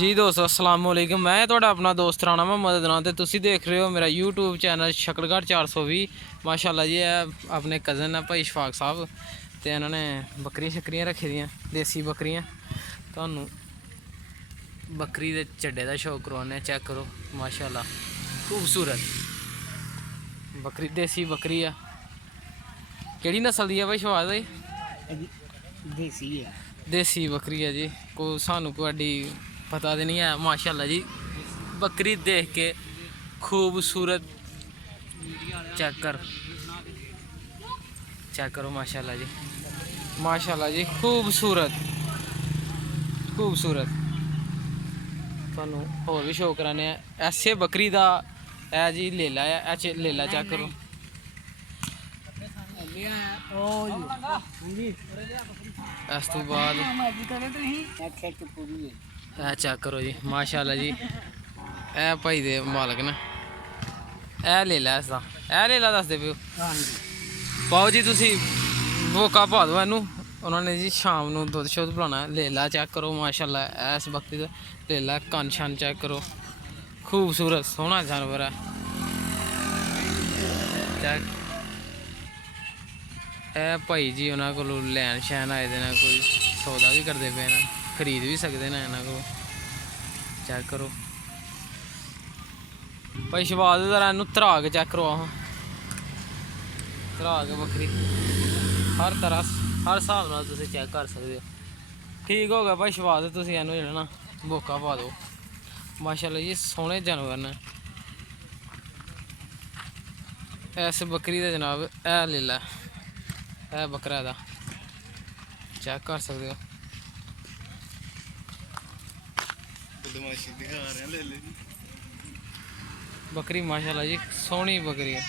जी दोस्तों अस्सलाम वालेकुम। मैं थोड़ा अपना दोस्त राणा मोहम्मद अदनान ते तुसी देख रहे हो मेरा यूट्यूब चैनल शकलगढ़ 420। माशाल्लाह जी है अपने कज़न है भाई शफाक साहब ते इन्होंने बकरियां शक्रियां रखी दियां देसी बकरियां। तुहानू बकरी दे झड्डे दा शौक करवाने, चेक करो माशाल्लाह खूबसूरत बकरी, देसी बकरी है। केड़ी नस्ल दी है भाई शफाक भाई? देसी है। देसी बकरी है जी। को सानू कोई पता तो नहीं है। माशाल्लाह जी बकरी देख के खूबसूरत चेक करो माशाल्लाह जी, माशाल्लाह जी खूबसूरत खूबसूरत। थानू होर भी शौक कराने ऐसे बकरी दा है जी लेला है, लेला चेक करो। इस तो बाद चेक करो जी माशाल्लाह जी ए भाई दे मालक ने ए ले लै इसदा ए ले लै दसदे पिओ पाओ जी तुसी बोका पा दो इनू। उन्होंने जी शाम को दुद्ध शुद्ध पिलाना है। ले लै चेक करो माशाल्लाह इस बकरी दा ले लै कन शन चेक करो खूबसूरत सोहना जानवर है। चेक ए भाई जी उन्होंने को लैन शैन आए दे न, कोई सौदा भी करते पे न, खरीद भी सकते हैं इन्होंने को। चेक करो भाई शबाद जरा इनू धरा के चेक करो। धरा के बकरी हर तरह हर हिसाब नाल तुसीं चेक कर सकते हो। ठीक हो गया भाई शबाद, तुसीं इनू जेह्ड़ा ना बोका पा दो। माशाल्लाह जी सोहने जानवर ने। इस बकरी का जनाब ए ले लै ए बकरा दा चेक कर सकते हो। बकरी माशाल्लाह जी सोहनी बकरी है।